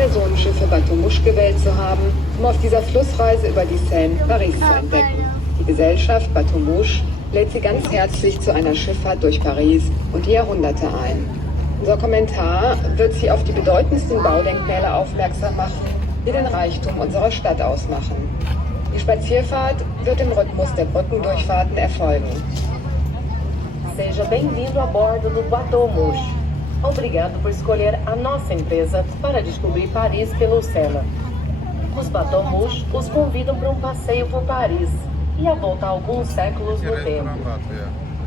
Personenschiffe Bateau-Mouche gewählt zu haben, um auf dieser Flussreise über die Seine Paris zu entdecken. Die Gesellschaft Bateau-Mouche lädt Sie ganz herzlich zu einer Schifffahrt durch Paris und die Jahrhunderte ein. Unser Kommentar wird Sie auf die bedeutendsten Baudenkmäler aufmerksam machen, die den Reichtum unserer Stadt ausmachen. Die Spazierfahrt wird im Rhythmus der Brückendurchfahrten erfolgen. Seja bem-vindo a bordo do Bateau-Mouche. Obrigado por escolher a nossa empresa para descobrir Paris pelo Sena. Os Bateau-Mouche os convidam para um passeio por Paris e a volta a alguns séculos no tempo.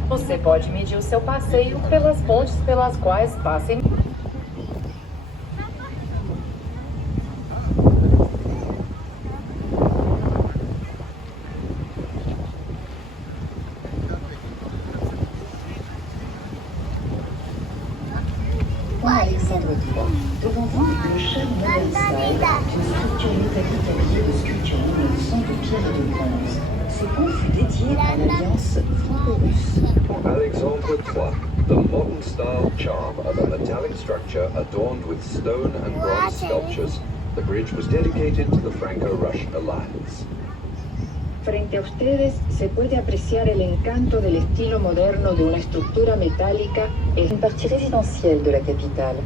Você pode medir o seu passeio pelas pontes pelas quais passem. Alexandre III. Devant vous, le chef Modern Style, une structure métallique habillée de sculptures luminescentes de pierre et de bronze. Ce pont fut dédié à l'alliance franco-russe. Alexandre III, the modern style charm of a metallic structure adorned with stone and bronze sculptures. The bridge was dedicated to the Franco-Russian alliance. Frente a ustedes se puede apreciar el encanto del estilo moderno de una estructura metálica en Une partie résidentielle de la capitale.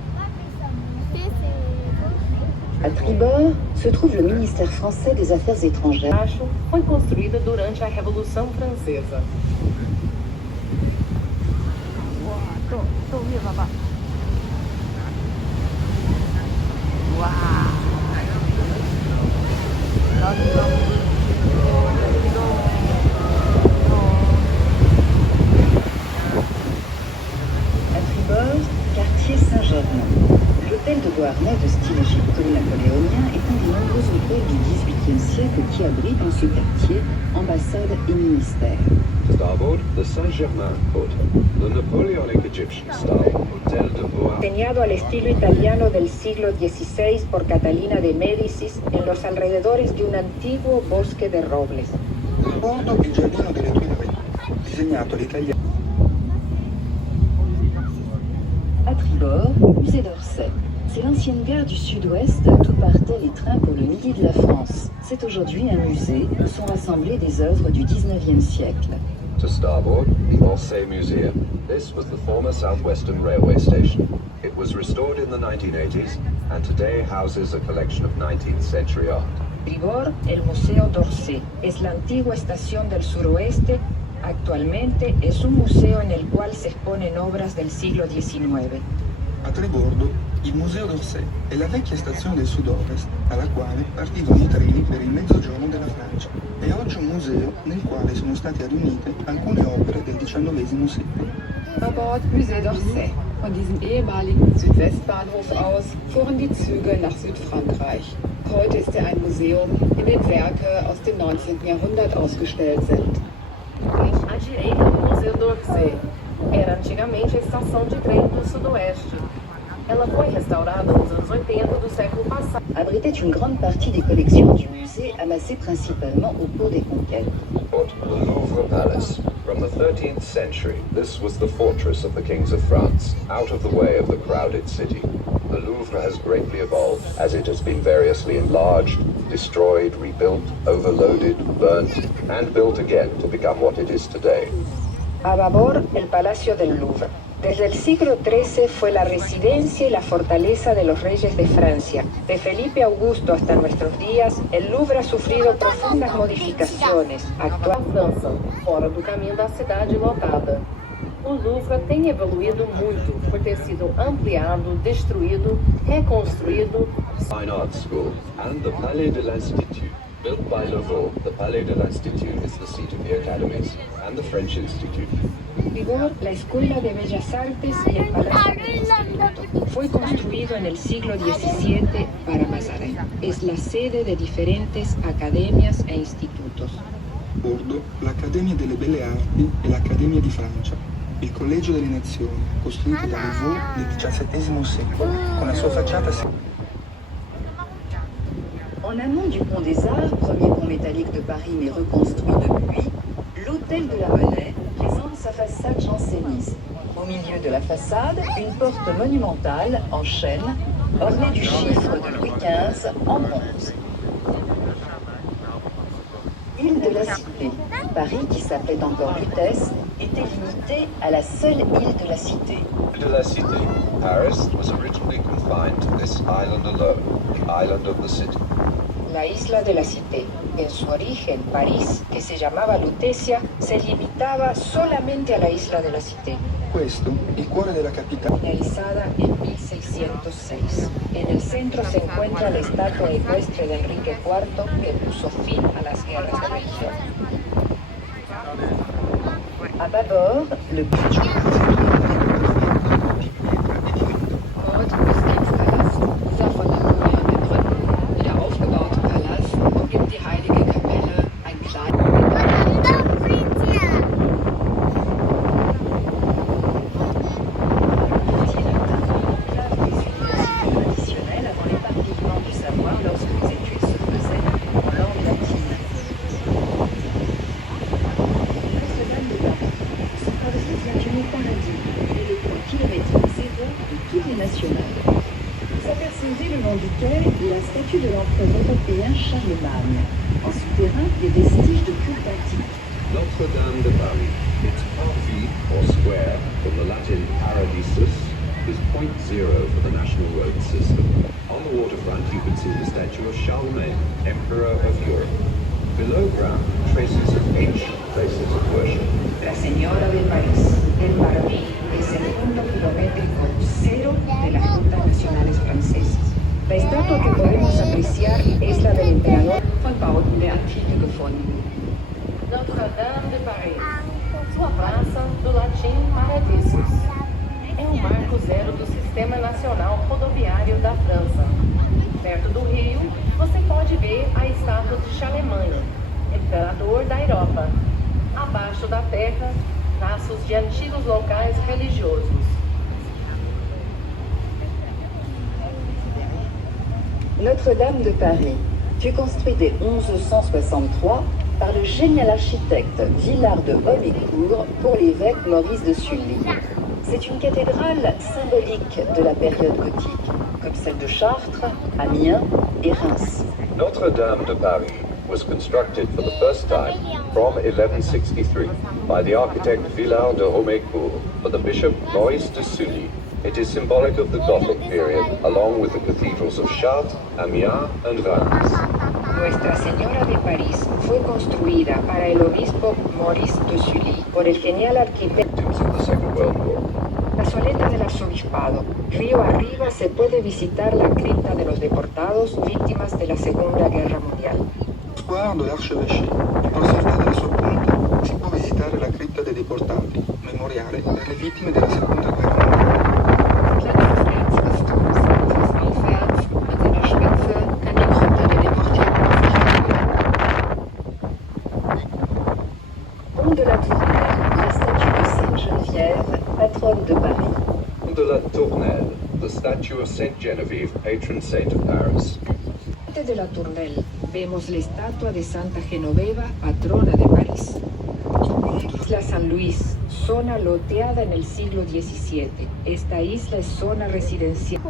À tribord se trouve le ministère français des Affaires étrangères. Acho foi construída durante a Revolução Francesa. À tribord, quartier Saint-Germain. L'hôtel de Beauharnais de style égypto-napoléonien est un des nombreux hôtels du XVIIIe siècle qui abrite dans ce quartier ambassade et ministère. Starboard, the Saint-Germain Hotel, the Napoleonic Egyptian style Hotel de Beauharnais. diseñado al estilo italiano del siglo XVI por Catalina de Médicis en los alrededores de un antiguo bosque de robles. A bordo il giardino delle Tuileries, disegnato all'italiano. À tribord, musée d'Orsay. C'est l'ancienne gare du Sud-Ouest d'où partaient les trains pour le midi de la France. C'est aujourd'hui un musée où sont rassemblées des œuvres du XIXe siècle. To starboard, the Orsay Museum. This was the former Southwestern Railway station. It was restored in the 1980s and today houses a collection of 19th century art. Tribord, el Museo d'Orsay. Es la antigua estación del suroeste. Actualmente es un museo en el cual se exponen obras del siglo XIX. A tribordo il Museo d'Orsay è la vecchia stazione del sud-ovest alla quale partivano i treni per il mezzogiorno della Francia. È oggi un museo nel quale sono state riunite alcune opere del XIX secolo. An Bord Musée d'Orsay. Von diesem ehemaligen Südwestbahnhof aus fuhren die Züge nach Südfrankreich. Heute ist er ein Museum, in dem Werke aus dem 19. Jahrhundert ausgestellt sind. À direita do Museu d'Orsay. Era antigamente a estação de trem do Sudoeste. Ela foi restaurada nos anos 80 do século passado. Abritait une grande partie des collections du musée amassées principalement au cours des conquêtes. The Louvre Palace. From the 13th century, this was the fortress of the kings of France, out of the way of the crowded city. The Louvre has greatly evolved, as it has been variously enlarged, destroyed, rebuilt, overloaded, burnt, and built again to become what it is today. A babor, el Palacio del Louvre. Desde el siglo XIII fue la residencia y la fortaleza de los reyes de Francia. De Felipe Augusto hasta nuestros días, el Louvre ha sufrido profundas modificações. A França, fora do caminho da cidade lotada. O Louvre tem evoluído muito por ter sido ampliado, destruído, reconstruído. Fine Arts School and the Palais de l'Institut. Built by Lavaux, the Palais de l'Institut is the seat of the academies and the French Institute. Tribord, la Escuela de Bellas Artes y el Palacio del Instituto. Fue construido en el siglo XVII para Mazarin. Es la sede de diferentes academias e institutos. A bordo l'Accademia delle Belle Arti e l'Accademia di Francia. Il Collegio delle Nazioni, costruito da Lavaux nel XVII secolo, con la sua facciata. En amont du pont des Arts, premier pont métallique de Paris mais reconstruit depuis, l'hôtel de la Monnaie présente sa façade janséniste. Au milieu de la façade, une porte monumentale en chêne, ornée du chiffre de Louis XV en bronze. Île de la Cité. Paris, qui s'appelait encore Lutèce, était limité à la seule île de la Cité. De la Cité, Paris was originally confined to this island alone, the island of the city. La isla de la Cité. En su origen, París, que se llamaba Lutecia, se limitaba solamente a la isla de la Cité. Questo, il cuore della capitale. Realizada en 1606. En el centro se encuentra la estatua ecuestre de Enrique IV que puso fin a las guerras de religión. À bâbord, le Dort ist ein Palast, dieser von Napoleon begründet, wieder aufgebaute Palast umgibt die heilige Kapelle, ein kleines. traditionnel avant l'éparpillement du savoir lorsque les études se faisaient en langue latine. Notre-Dame de Paris. Ce projet vient du mot paradis. Il est le point kilométrique zéro de toutes les nationales. S'apercevez le long du quai la statue de l'empereur européen Charlemagne. En souterrain, des vestiges de culte antique. Notre-Dame de Paris, its parvis or square from the Latin paradisus, is 0.0 for the national road system. On the waterfront you can see the statue of Charlemagne, Emperor of Europe. Below ground, traces of ancient places of worship. La Señora de París. El parvis es el punto kilométrico cero de las rutas nacionales francesas. La estatua que podemos apreciar es la del emperador Von Bauten der Antike gefunden. Notre-Dame de Paris, sua praça do latim Paradisus. É o marco zero do Sistema Nacional Rodoviário da França. Perto do rio, você pode ver a estátua de Charlemagne, imperador da Europa. Abaixo da terra, traços de antigos locais religiosos. Notre-Dame de Paris fut construite dès 1163 par le génial architecte Villard de Homécourt pour l'évêque Maurice de Sully. C'est une cathédrale symbolique de la période gothique, comme celle de Chartres, Amiens et Reims. Notre-Dame de Paris was constructed for the first time from 1163 by the architect Villard de Homécourt for the Bishop Maurice de Sully. It is symbolic of the Gothic period, along with the cathedrals of Chartres, Amiens and Reims. Nuestra Señora de París fue construida para el obispo Maurice de Sully por el genial arquitecto. Victims of the Second World War. Plazoleta del arzobispado. Río arriba se puede visitar la cripta de los deportados víctimas de la Segunda Guerra Mundial. Square de l'Archevêché. In prossimità della sua punta si può visitare la cripta dei deportati, memoriale per le vittime della Seconda Guerra Mondiale. Klettern des Turms. Flussaufwärts an seiner Spitze kann die Krypta der Deportierten sichert werden. Pont de la Tournelle, la statue de Sainte-Geneviève, patronne de Paris. De la Tournelle, the statue of Saint Genevieve, patron saint of Paris. Antes de la Tournelle vemos la estatua de Santa Genoveva, patrona de París. Isla San Luis, zona loteada en el siglo XVII. Esta isla es zona residencial.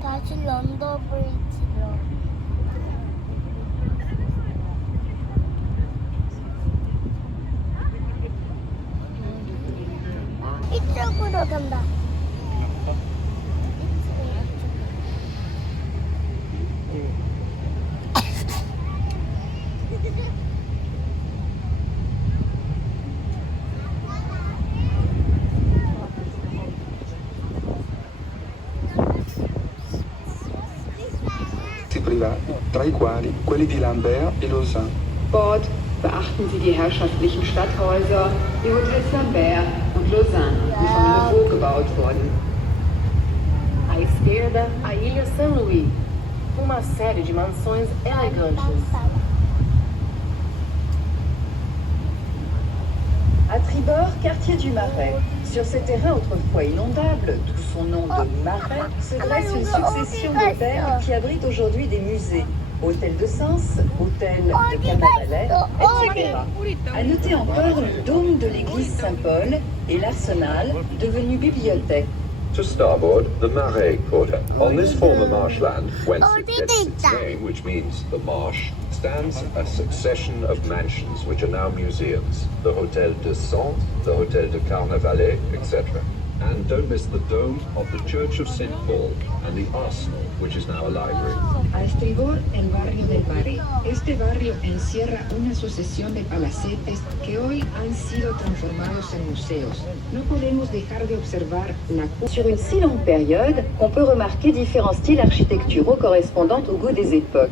다시 런던 브리지로. 이쪽으로 간다. Privati, tra i quali quelli di Lambert e Lausanne. Dort beachten Sie die herrschaftlichen Stadthäuser, die Hotels Lambert und Lausanne, die von Louveau gebaut wurden. À esquerda, a Ilha San Luís, uma série de mansões elegantes. À tribord, quartier du Marais. Sur ces terrains autrefois inondables, d'où son nom de marais, se dresse une succession d'hôtels qui abritent aujourd'hui des musées. Hôtel de Sens, hôtel de Canavalais, etc. À noter encore le dôme de l'église Saint-Paul et l'arsenal, devenu bibliothèque. To starboard, the Marais Quarter. On this former marshland, whence it gets its name, which means the marsh, stands a succession of mansions which are now museums. The Hôtel de Sens, the Hôtel de Carnavalet, etc. And don't miss the dome of the Church of St. Paul and the arsenal, which is now a library. A estribor, el barrio del Marais. Este barrio encierra una sucesión de palacetes que hoy han sido transformados en museos. No podemos dejar de observar la Sur une si longue période, on peut remarquer différents styles architecturaux correspondant au goût des époques.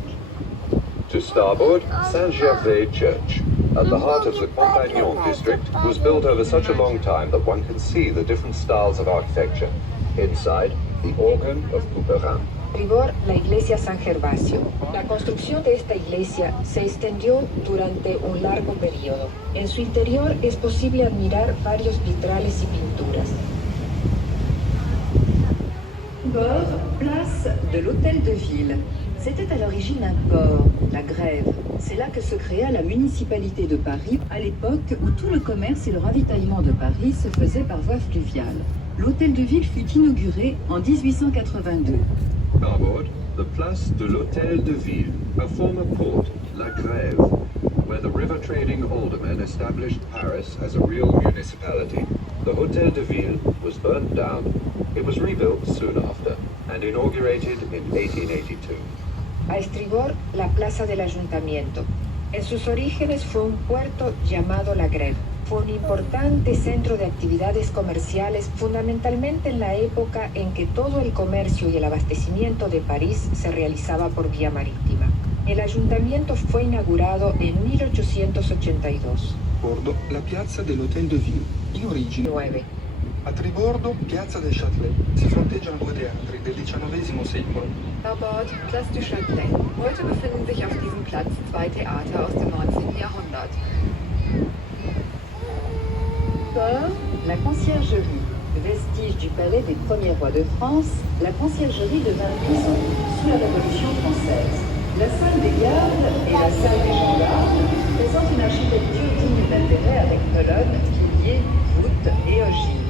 To starboard, Saint-Gervais Church, at the heart of the Compagnon district, was built over such a long time that one can see the different styles of architecture. Inside, the organ of Couperin. estribor, la iglesia San Gervasio. La construcción de esta iglesia se extendió durante un largo periodo. En su interior es posible admirar varios vitrales y pinturas. Bord, place de l'Hôtel de Ville. C'était à l'origine un port, la Grève. C'est là que se créa la municipalité de Paris, à l'époque où tout le commerce et le ravitaillement de Paris se faisaient par voie fluviale. L'Hôtel de Ville fut inauguré en 1882. Starboard, the place de l'Hôtel de Ville, a former port, La Grève, where the river trading aldermen established Paris as a real municipality. The Hôtel de Ville was burnt down. It was rebuilt soon after and inaugurated in 1882. A estribor, la plaza del ayuntamiento. En sus orígenes fue un puerto llamado La Grève. Fue un importante centro de actividades comerciales, fundamentalmente en la época en que todo el comercio y el abastecimiento de París se realizaba por vía marítima. El ayuntamiento fue inaugurado en 1882. Bordo, la piazza dell'Hôtel de Ville. In origine 9. a tribordo Piazza del Châtelet. Si fronteggiano due teatri del XIX secolo. Starboard, Place du Châtelet. Heute befinden sich auf diesem Platz zwei Theater aus dem 19. Jahrhundert. Port, la conciergerie. Vestige du palais des premiers rois de France, la conciergerie devint maison sous la Révolution française. La salle des gardes et la salle des gendarmes présentent une architecture digne d'intérêt avec colonnes, piliers, voûtes et ogives.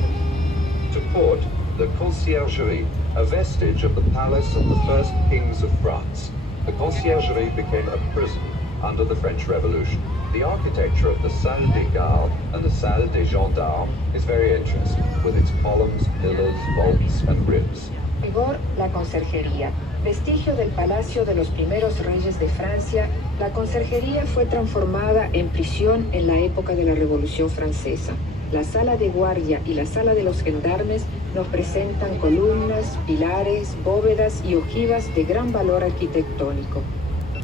To port, the conciergerie, a vestige of the palace of the first kings of France. The conciergerie became a prison under the French Revolution. The architecture of the Salle des Gardes and the Salle des Gendarmes is very interesting, with its columns, pillars, vaults, and ribs. Rigor, la conserjería. Vestigio del Palacio de los Primeros Reyes de Francia, la conserjería fue transformada en prisión en la época de la Revolución Francesa. La sala de guardia y la sala de los gendarmes nos presentan columnas, pilares, bóvedas y ojivas de gran valor arquitectónico.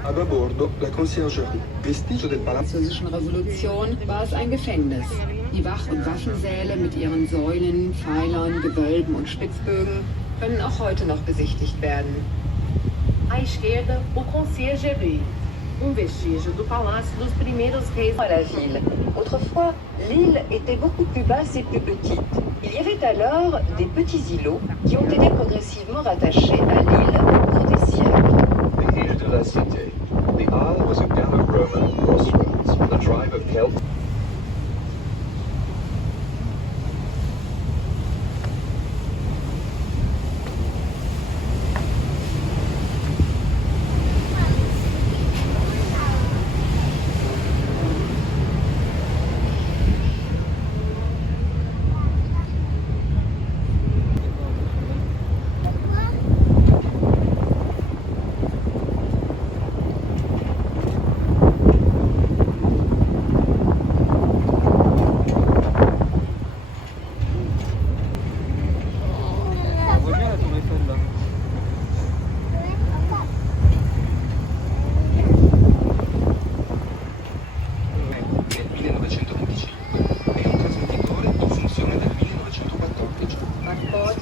A babordo, la conciergerie, vestigio del palazzo. Französischen Revolution war es ein Gefängnis. Die Wach- und Waffensäle mit ihren Säulen, Pfeilern, Gewölben und Spitzbögen können auch heute noch besichtigt werden. À esquerda, o conciergerie, vestígio do palácio dos primeiros reis. À la ville. Autrefois, l'île était beaucoup plus basse et plus petite. Il y avait alors des petits îlots qui ont été progressivement rattachés à l'île au cours des siècles. The Ile de la Cité. The isle was a Gallo-Roman crossroads. The tribe of Celts.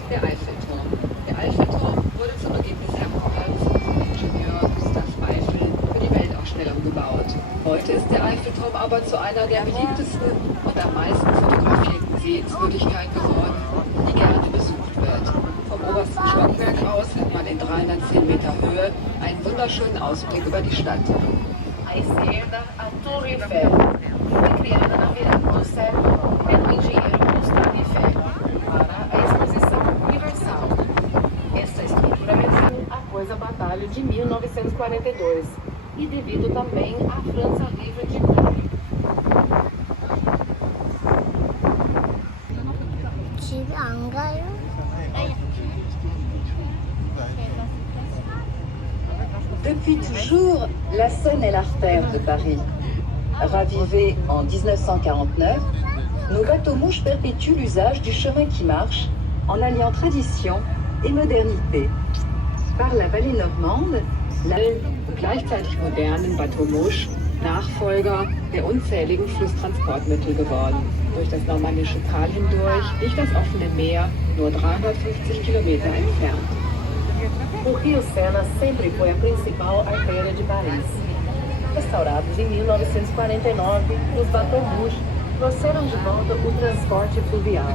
Der Eiffelturm. Der Eiffelturm wurde zum Beginn des Jahrhunderts vom Ingenieur Gustav Eiffel für die Weltausstellung gebaut. Heute ist der Eiffelturm aber zu einer der beliebtesten und am meisten fotografierten Sehenswürdigkeiten geworden. wunderschönen Ausblick über die Stadt. À esquerda, a Torre Eiffel. Foi criada na virada do século pelo engenheiro Gustave Eiffel para a Exposição Universal. Essa estrutura venceu após a Batalha de 1942 e devido também à França Livre de Paris. 집에 안 가요? Depuis toujours, la Seine est l'artère de Paris. Ravivée en 1949, nos bateaux-mouches perpétuent l'usage du chemin qui marche en alliant tradition et modernité. Par la vallée normande, la Gleichzeitig modernen Bateau-Mouche, Nachfolger der unzähligen Flusstransportmittel geworden. Durch das normandische Tal hindurch liegt das offene Meer nur 350 Kilometer entfernt. O Rio Sena sempre foi a principal artéria de Paris. Restaurados em 1949, os bateaux-mouches trouxeram de volta o transporte fluvial.